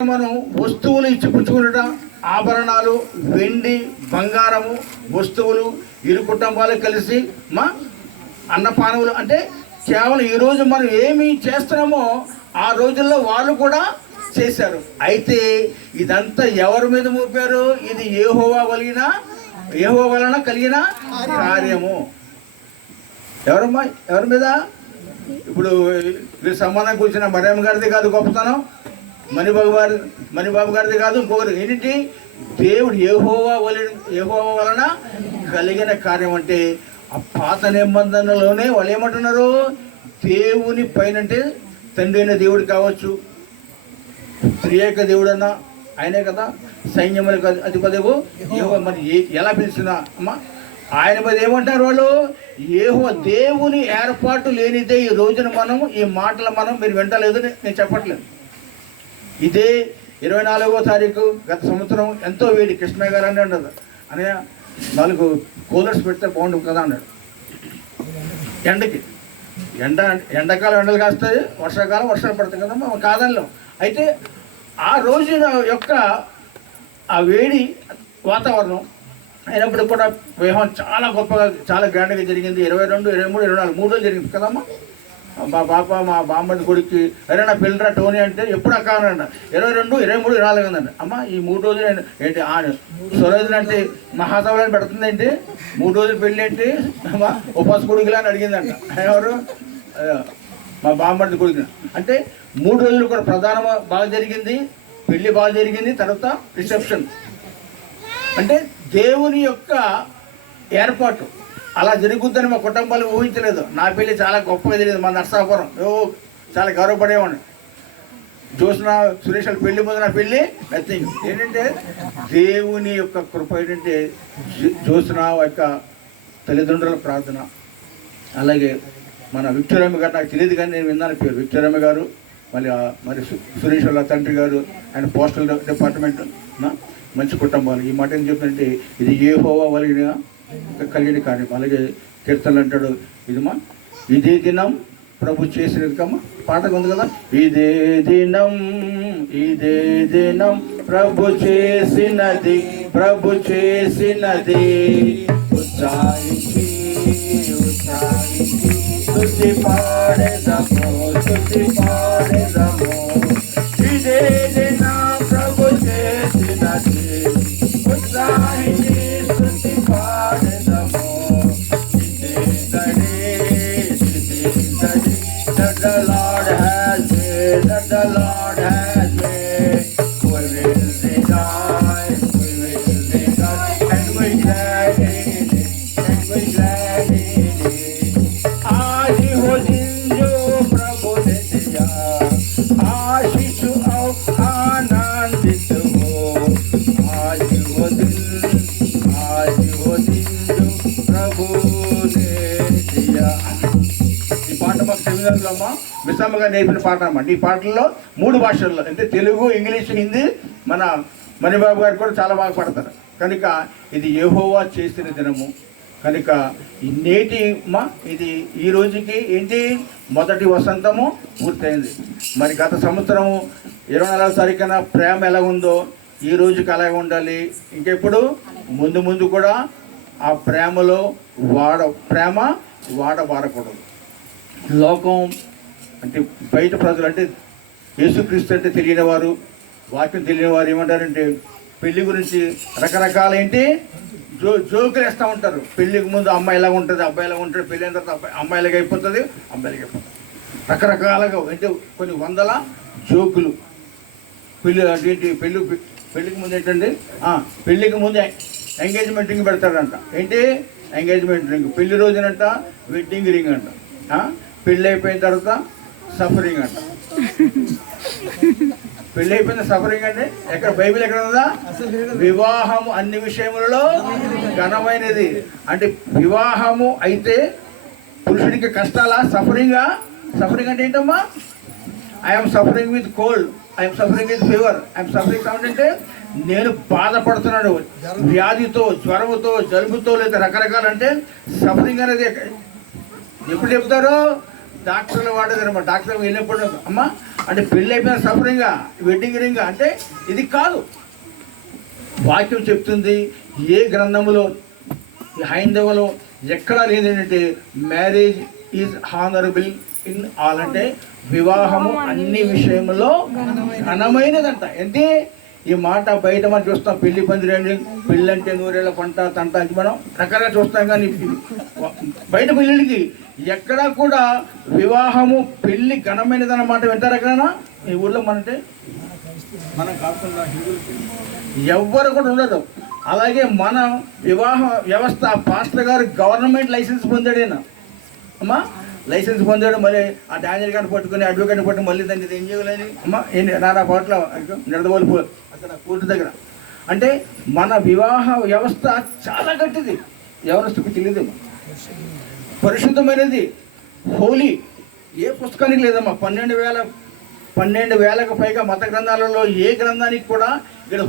మనం వస్తువులు ఇచ్చిపుచ్చుకునట, ఆభరణాలు, వెండి, బంగారము, వస్తువులు, ఇరు కుటుంబాలు కలిసి మా అన్నపానములు అంటే కేవలం ఈరోజు మనం ఏమి చేస్తున్నామో ఆ రోజుల్లో వాళ్ళు కూడా చేశారు. అయితే ఇదంతా ఎవరి మీద మోపారు? ఇది యెహోవా వలన కలిగిన కార్యము. ఎవరి మీద? ఇప్పుడు వీళ్ళు సంబంధం కూర్చున్న మరియమ్మ గారిది కాదు గొప్పతనం, మణిబాబు గారిది కాదు, ఇంకొకరు. ఏంటి? దేవుడు యెహోవా వలన కలిగిన కార్యం. అంటే ఆ పాత నిబంధనలోనే వాళ్ళు ఏమంటున్నారు? దేవుని పైన అంటే తండ్రి అయిన దేవుడు కావచ్చు, త్రియేక దేవుడు అన్నా ఆయనే కదా, సైన్యములకు అధిపతివు యెహోవా. మరి ఎలా పిలిచినా అమ్మా ఆయన మీద ఏమంటారు వాళ్ళు? యెహోవా. దేవుని ఏర్పాటు లేనిదే ఈ రోజున మనం ఈ మాటలు మీరు వింటలేదు, నేను చెప్పట్లేదు. ఇదే 24వ తారీఖు గత సంవత్సరం ఎంతో వేడి. కృష్ణయ్య గారు అని అన్నది అనే 4 కూలర్స్ పెడితే బాగుండు కదా అన్నాడు. ఎండాకాలం ఎండలు కాస్తాయి, వర్షాకాలం వర్షాలు పడతాయి కదమ్మా, కాదనలో. అయితే ఆ రోజు యొక్క ఆ వేడి వాతావరణం అయినప్పుడు కూడా వివాహం చాలా గొప్పగా చాలా గ్రాండ్గా జరిగింది. 22, 23, 24 3 రోజులు జరిగింది కదమ్మా. మా పాప మా బామ్మడి కొడుక్కి అరే నా పెళ్ళిరా టోనీ అంటే ఎప్పుడు అక్క అనండి. 22, 23, 24 ఉందండి. అమ్మ ఈ 3 రోజులు ఏంటి స్వరోజులు అంటే మహాసభలని పెడుతుంది ఏంటి? 3 రోజులు పెళ్ళి ఏంటి అమ్మా ఉపాస కొడుకులా అని అడిగిందంట. ఎవరు? మా బామ్మడి కొడుకు. అంటే 3 రోజులు కూడా ప్రధానం బాగా జరిగింది, పెళ్ళి బాగా జరిగింది, తర్వాత రిసెప్షన్. అంటే దేవుని యొక్క ఏర్పాటు అలా జరుగుద్దని మా కుటుంబాలు ఊహించలేదు. నా పెళ్ళి చాలా గొప్పగా జరిగింది. మా నర్సాపురం చాలా గౌరవపడేవాడిని. జ్యోత్స్న సురేష్ పెళ్లి ముందు నా పెళ్ళి నథింగ్. ఏంటంటే దేవుని యొక్క కృప. ఏంటంటే జ్యోత్స్న యొక్క తల్లిదండ్రుల ప్రార్థన, అలాగే మన విక్టోరమ్మ గారు, నాకు తెలియదు కానీ నేను విన్నాను పేరు విక్టోరమ్మ గారు, మరి సురేష్ వాళ్ళ తండ్రి గారు, ఆయన పోస్టల్ డిపార్ట్మెంట్, మంచి కుటుంబాలు. ఈ మాట ఏం చెప్తుంటే ఇది యెహోవా వలన కలిగిన కార్యం. అలాగే కీర్తనలు అంటాడు, ఇదే దినం ప్రభు చేసినది కమ్మా పాట ఉంది కదా, ఇదే దినం ప్రభు చేసినది ఉత్సాహించి స్తుతి పాడెదము ఇదే దినం ప్రభు చేసినది ఉత్సాహించి స్తుతి పాడెదము. The Lord has made, the Lord has made. We will rejoice, and we glad in it, आज हो दिन जो प्रभु ने दिया, आशीष और आनंदित हो. आज हो दिन जो प्रभु ने दिया. ఈ పాట మాకు సెమినార్లో అమ్మ మిస్సమ్మగా నేర్పిన పాట అమ్మ. ఈ పాటల్లో 3 భాషల్లో అంటే తెలుగు, ఇంగ్లీష్, హిందీ. మన మణిబాబు గారు కూడా చాలా బాగా పాడతారు. కనుక ఇది యెహోవా చేసిన దినము. కనుక ఇది ఈ రోజుకి ఏంటి? మొదటి వసంతము పూర్తయింది. మరి గత సంవత్సరము 24వ తారీఖున ప్రేమ ఎలా ఉందో ఈ రోజుకి అలాగే ఉండాలి. ఇంకెప్పుడు ముందు కూడా ఆ ప్రేమలో ప్రేమ వాడబారకూడదు. లోకం అంటే బయట ప్రజలు అంటే యేసుక్రీస్తు అంటే తెలియని వారు, వాక్యం తెలియని వారు ఏమంటారంటే పెళ్లి గురించి రకరకాల జోకులు వేస్తూ ఉంటారు. పెళ్లికి ముందు అమ్మాయి ఎలా ఉంటుంది, అబ్బాయి ఎలా ఉంటాడు, పెళ్ళి అయిన తర్వాత అమ్మాయిలాగా అయిపోతుంది, అబ్బాయిలాగా అయిపోతుంది. రకరకాలుగా అంటే కొన్ని 100 జోకులు. పెళ్ళికి ముందు ఏంటండి, పెళ్ళికి ముందు ఎంగేజ్మెంట్ రింగ్ పెడతాడంట. ఏంటి ఎంగేజ్మెంట్ రింగ్? పెళ్లి రోజునంట వెడ్డింగ్ రింగ్ అంట. పెళ్ళి అయిపోయిన తర్వాత సఫరింగ్ అంట. పెళ్ళి అయిపోయిన సఫరింగ్ అంటే ఎక్కడ? బైబిల్ ఎక్కడ ఉందా? వివాహము అన్ని విషయములలో ఘనమైనది. అంటే వివాహము అయితే పురుషుడికి కష్టాలా? సఫరింగ్ అంటే ఏంటమ్మా? I'm suffering with cold, I'm suffering with fever, I'm suffering sound అంటే నేను బాధపడుతున్నాడు వ్యాధితో, జ్వరముతో, జలుబుతో, లేదా రకరకాల అంటే సఫరింగ్ అనేది ఎప్పుడు చెప్తారు? డాక్టర్లు వాడేదమ్మా. డాక్టర్ వెళ్ళినప్పుడు అమ్మా అంటే పెళ్ళి అయిపోయిన సఫరింగా వెడ్డింగ్ రింగ్ అంటే ఇది కాదు. వాక్యం చెప్తుంది, ఏ గ్రంథములో హైందవులో ఎక్కడా లేదంటే marriage is honourable in all, అంటే వివాహము అన్ని విషయంలో ఘనమైనదంట. అంటే ఈ మాట బయట మనం చూస్తాం, పెళ్లి పందిరండి, పెళ్ళి అంటే నూరేళ్ళ పంట తంట అని మనం రకరకాల చూస్తాం. కానీ బయట పెళ్ళిళ్ళకి ఎక్కడా కూడా వివాహము పెళ్ళి ఘనమైనదన్నమాట వింటారు ఎక్కడైనా? ఈ ఊళ్ళో మనంటే మనం కాకుండా హిందువులకి ఎవ్వరు కూడా ఉండదు. అలాగే మన వివాహ వ్యవస్థ పాస్టర్ గారు గవర్నమెంట్ లైసెన్స్ పొందాడేనా అమ్మా, లైసెన్స్ పొందాడు. మళ్ళీ ఆ డాంజర్ గారిని పట్టుకుని అడ్వకేట్ని పట్టుకుని మళ్ళీ దాన్ని ఏం చేయాలని అమ్మా నానా పాటల నిడదవోలు అక్కడ కోర్టు దగ్గర. అంటే మన వివాహ వ్యవస్థ చాలా గట్టిది, ఎవరిస్తూ తెలియదు, పరిశుద్ధమైనది, హోలీ. ఏ పుస్తకానికి లేదమ్మా. 12,000కు పైగా మత గ్రంథాలలో ఏ గ్రంథానికి కూడా ఇక్కడ